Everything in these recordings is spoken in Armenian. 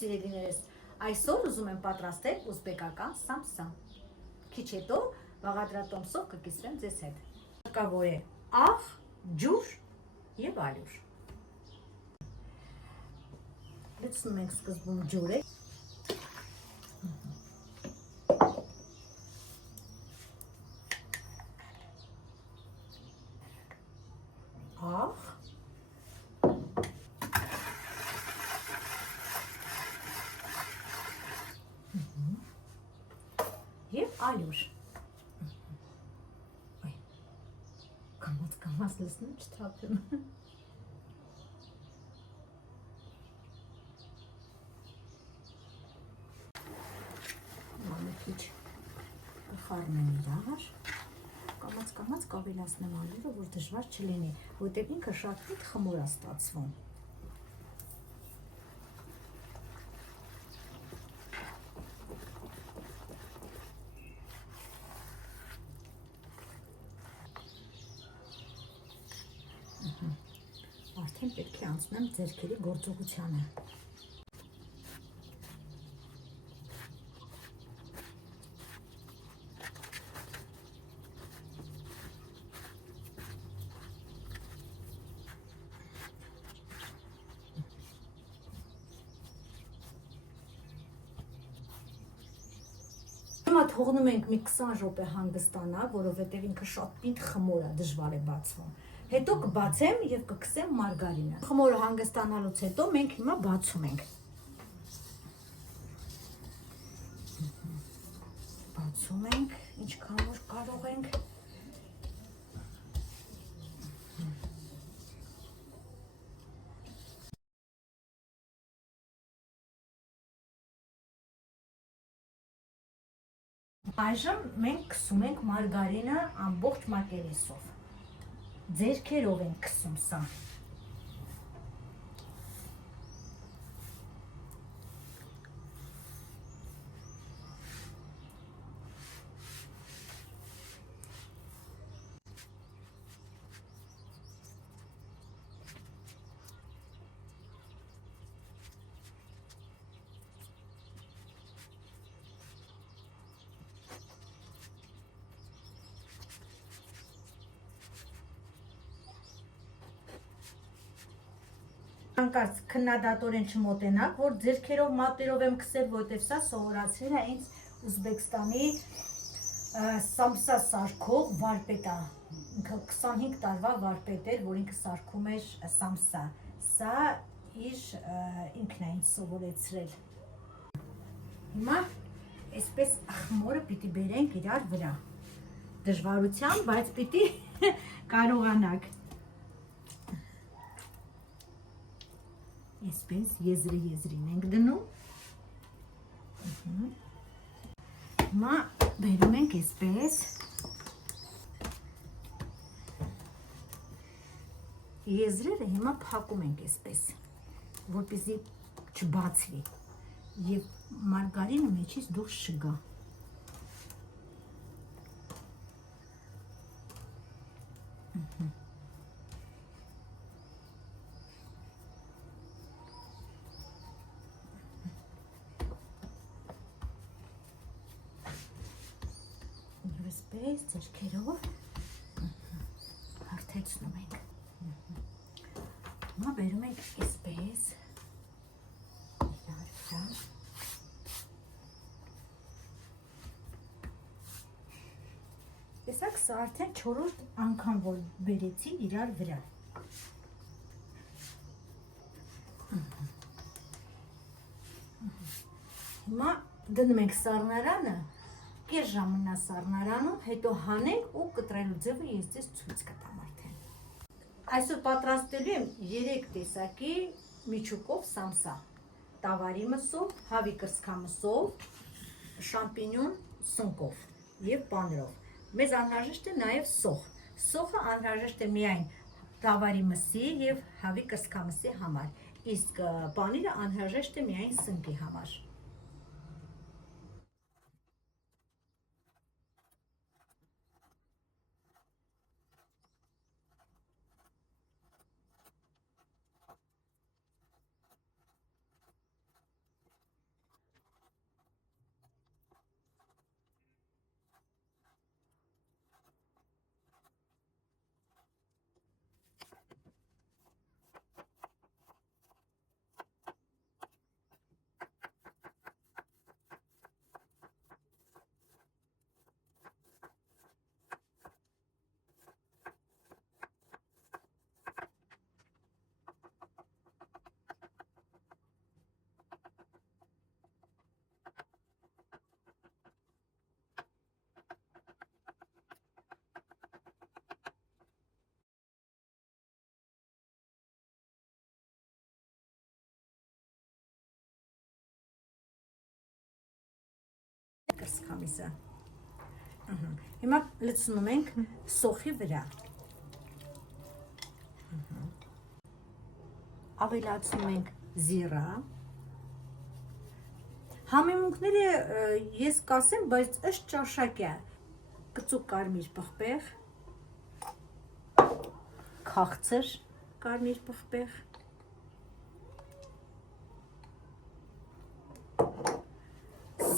Սիրելիներս, այսօր ուզում եմ պատրաստել ուզբեկական սամսա։ Քիչ հետո բաղադրատոմսով կկիսվեմ ձեզ հետ։ Հարկավոր է աղ, ջուր եւ ալյուր։ Լցնում ենք սկզբում ջուրը։ Աղ և ալյուր։ Կամաց լսնում չթափեմ։ Անը քիչ կխառնեմ իրար։ Կամաց կավելացնեմ ալյուրը, որ դժվար չլինի, որտեղ ինքը շատ պիտ խմոր է ստացվում։ Արդեն պետք է անցնեմ ձեռքերի գործողությանը։ Հիմա թողնում ենք մի 20 րոպե հանգստանա, որովհետև ինքը շատ պինդ խմոր է, դժվար է բացվում։ Հետո կբացեմ եւ կքսեմ մարգարինը։ Խմորը հանգստանալուց հետո մենք հիմա բացում ենք։ Բացում ենք, ինչքան որ կարող ենք։ Այժմ մենք քսում ենք մարգարինը ամբողջ մակերեսով։ Ձեռքերով ենք քսում սա։ Հանկարծ քննադատորեն չմոտենաք, որ ձեռքերով մատներով եմ քսել, որտեղ սա սովորացրել է ինձ Ուզբեկստանի սամսա սարքող վարպետ է։ Ինքը 25 տարվա վարպետ էր, որ ինքը սարքում էր սամսա։ Սա ինքն է ինձ սովորեցրել։ Հիմա այսպես խմորը պիտի բերենք իրար վրա։ Դժվարությամբ, բայց պիտի կարողանաք։ Այսպես եզրին ենք դնում։ Հիմա բերում ենք այսպես։ Եզրերը հիմա փակում ենք այսպես, որպեսզի չբացվի եւ մարգարինը մեջից դուրս չգա։ Այսպես ձեռքերով հարթեցնում ենք։ Հիմա բերում ենք այսպես։ Տեսակ, սա արդեն 4-րդ անգամ որ բերեցի իրար վրա։ Հիմա դնում ենք սառնարանը, կես ժամ մնա սառնարանում, հետո հանենք ու կտրելու ձևը ես ձեզ ցույց կտամ արդեն։ Այսօր պատրաստելու եմ 3 տեսակի միջուկով սամսա։ Տավարի մսով, հավի կրծքամսով, շամպինյոն սնկով եւ պանրով։ Մեզ անհրաժեշտ է նաեւ սոխ։ Սոխը անհրաժեշտ է միայն տավարի մսի եւ հավի կրծքամսի համար, իսկ պանիրը անհրաժեշտ է միայն սնկի համար։ կրսկամիսը։ Հիմա լցնում ենք սոխի վրա։ Ավելացնում ենք զիրա։ Համեմունքները ես կասեմ, բայց ըստ ճաշակյա կծու կարմիր պղպեղ, քաղցր կարմիր պղպեղ,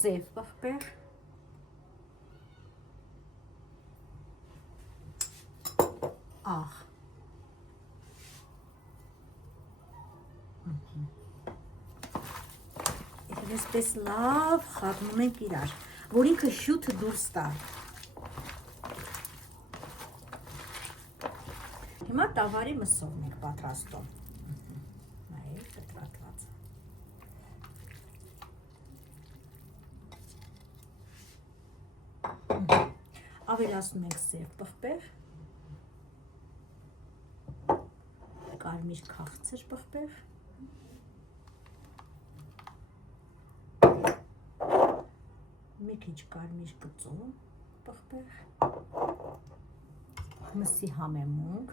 սև պղպեղ, աղ։ Այսպես լավ խառնում ենք իրար, որ ինքը հյութը դուրս տա։ Հիմա տավարի մսովն ենք պատրաստում։ Նայեք, կտրատված։ Ավելացնում ենք սև պղպեղ, կարմիր քաղցր պղպեղ, մի քիչ կարմիր կծու պղպեղ, մսի համեմունք,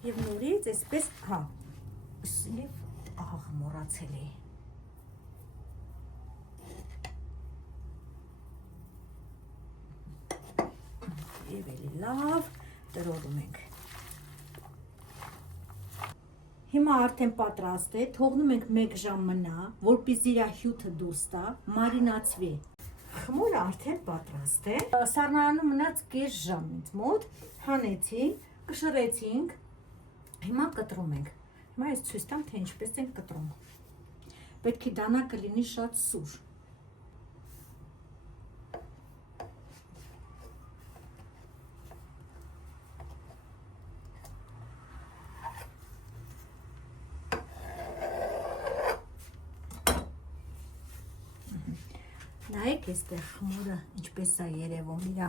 և նորից այսպես, և աղը մոռացել էի։ Եվ էլի լավ տրորում ենք։ Հիմա արդեն պատրաստ է, թողնում ենք 1 ժամ մնա, որպեսզի իր հյութը դուրս տա, մարինացվի։ Խմորը արդեն պատրաստ է։ Սառնարանում մնաց կես ժամ ինձ մոտ, հանեցինք, կշռեցինք, հիմա կտրում ենք։ Հիմա ես ցույց տամ, թե ինչպես ենք կտրում։ Պետք է դանակը լինի շատ սուր։ Նայեք էստեղ խմորը ինչպես է երևում իրա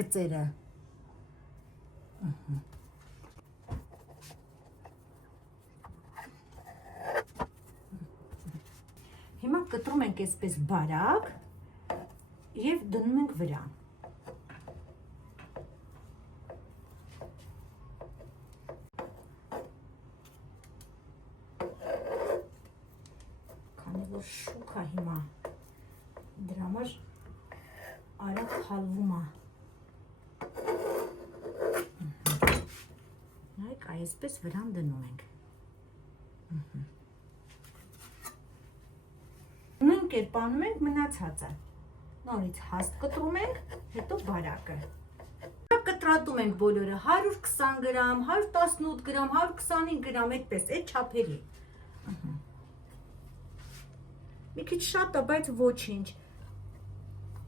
գծերը։ Հիմա կտրում ենք այսպես բարակ և դնում ենք վրա։ Շուք է հիմա, դրա համար արագ հալվում է։ Նայեք, այսպես վրան դնում ենք։ Նույն կերպանում ենք մնացածը։ Նորից հաստ կտրում ենք, հետո բարակը։ Կտրատում ենք բոլորը 120 գրամ, 118 գրամ, 125 գրամ, այդպես, այդ չափերի։ Մի քիչ շատ է, բայց ոչինչ։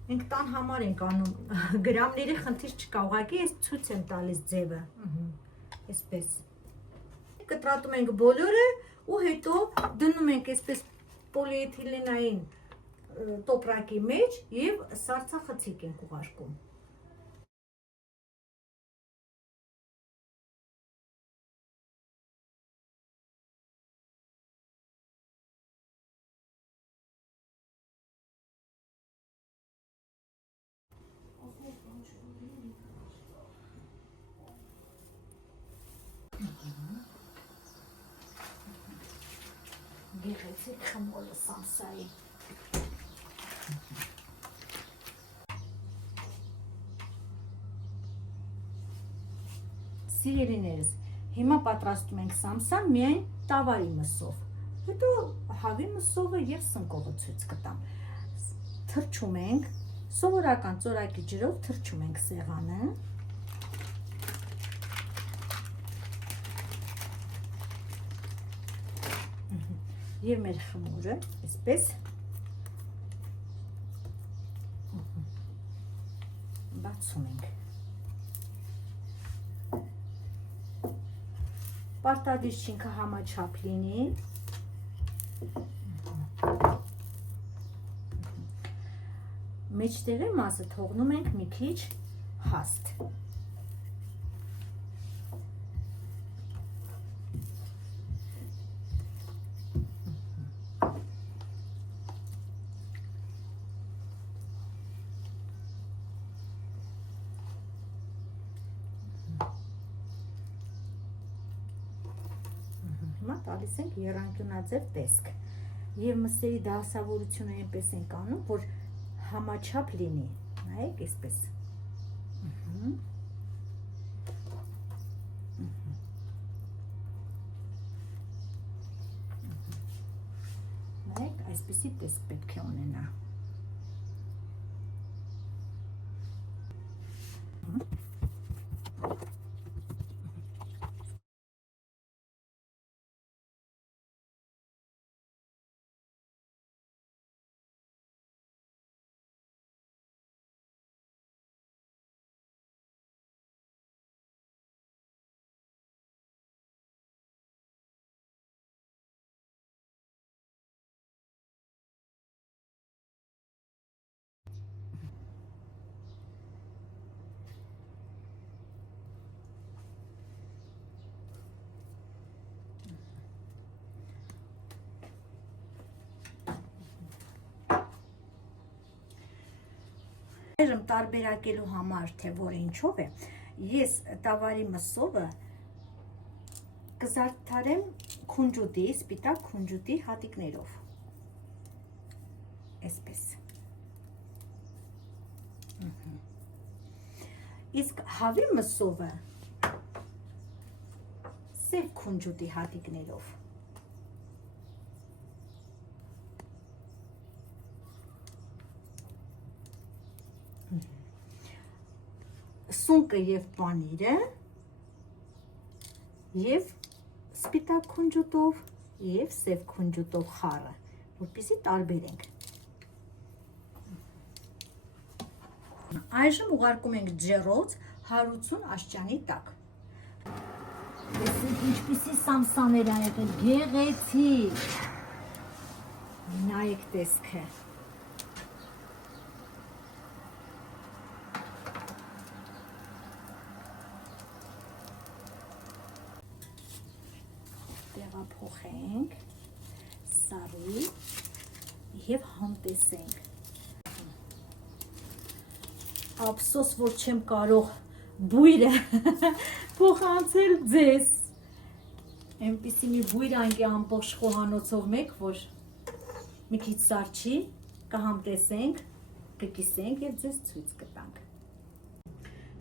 Մենք տան համար ենք անում, գրամների խնդիր չկա, ուղղակի ես ցույց եմ տալիս ձևը։ Այսպես։ Կտրատում ենք բոլորը ու հետո դնում ենք այսպես պոլիէթիլենային տոպրակի մեջ և սառցախցիկ ենք ուղարկում։ Գեղեցիկ խմորը սամսայի։ Սիրելիներս, հիմա պատրաստում ենք սամսան միայն տավարի մսով, հետո հավի մսովը և սնկողը ցույց կտամ։ Թրջում ենք, սովորական ծորակի ջրով թրջում ենք սեղանը։ Եվ մեր խմորը այսպես բացում ենք։ Պարտադիր չի ինքը համաչափ լինի։ Մեջտեղի մասը թողնում ենք մի քիչ հաստ։ Հիմա տալիս ենք եռանկյունաձև տեսք։ Եվ մսերի դասավորությունը այնպես ենք անում, որ համաչափ լինի։ Նայեք, այսպես։ Նայեք, այսպեսի տեսք պետք է ունենա։ Այժմ տարբերակելու համար, թե որ ինչով է, ես տավարի մսովը կզարդարեմ քունջուտի, սպիտակ քունջուտի հատիկներով, այսպես, իսկ հավի մսովը սև քունջուտի հատիկներով, սունկը և պանիրը և սպիտակ քունջուտով և սև քունջուտով խառը, որպեսզի տարբերենք։ Այժմ ուղարկում ենք ջեռոց 180 աստիճանի տակ։ Տեսեք ինչպիսի սամսաներ ա եղել, գեղեցիկ։ Նայեք տեսքը։ Տեղափոխենք, սարի և համտեսենք։ Ափսոս, որ չեմ կարող բույրը փոխանցել ձեզ։ Այնպիսի մի բույր անգե ամբողջ խոհանոցով մեկ, որ մի քիչ սարչի, կհամտեսենք, կկիսենք և ձեզ ցույց կտանք։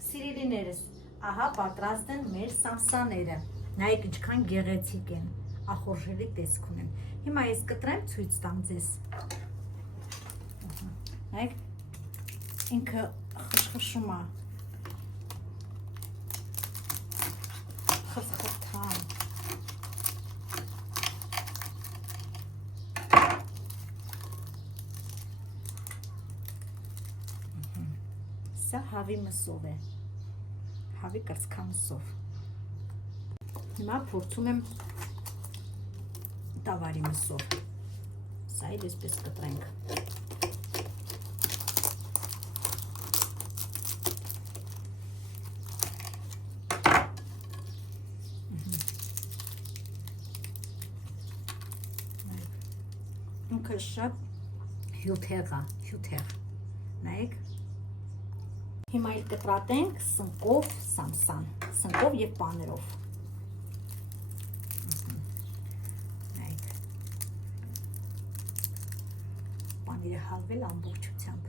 Սիրելիներս, ահա պատրաստ են մեր սամսաները։ Նայեք ինչքան գեղեցիկ են, ախորժելի տեսք ունեն։ Հիմա ես կտրեմ, ցույց տամ ձեզ։ Նայեք, ինքը խշխշում է, խրթխրթան։ Սա հավի մսով է, հավի կրծքամսով։ Հիմա փորձում եմ տավարի մսով։ Սա էլ այսպես կտրենք։ Ինքը շատ հյութեղ է, հյութեղ։ Նայեք։ Հիմա էլ կտրատենք սնկով սամսան, սնկով և պաներով։ Պանիրը հալվել ամբողջությամբ։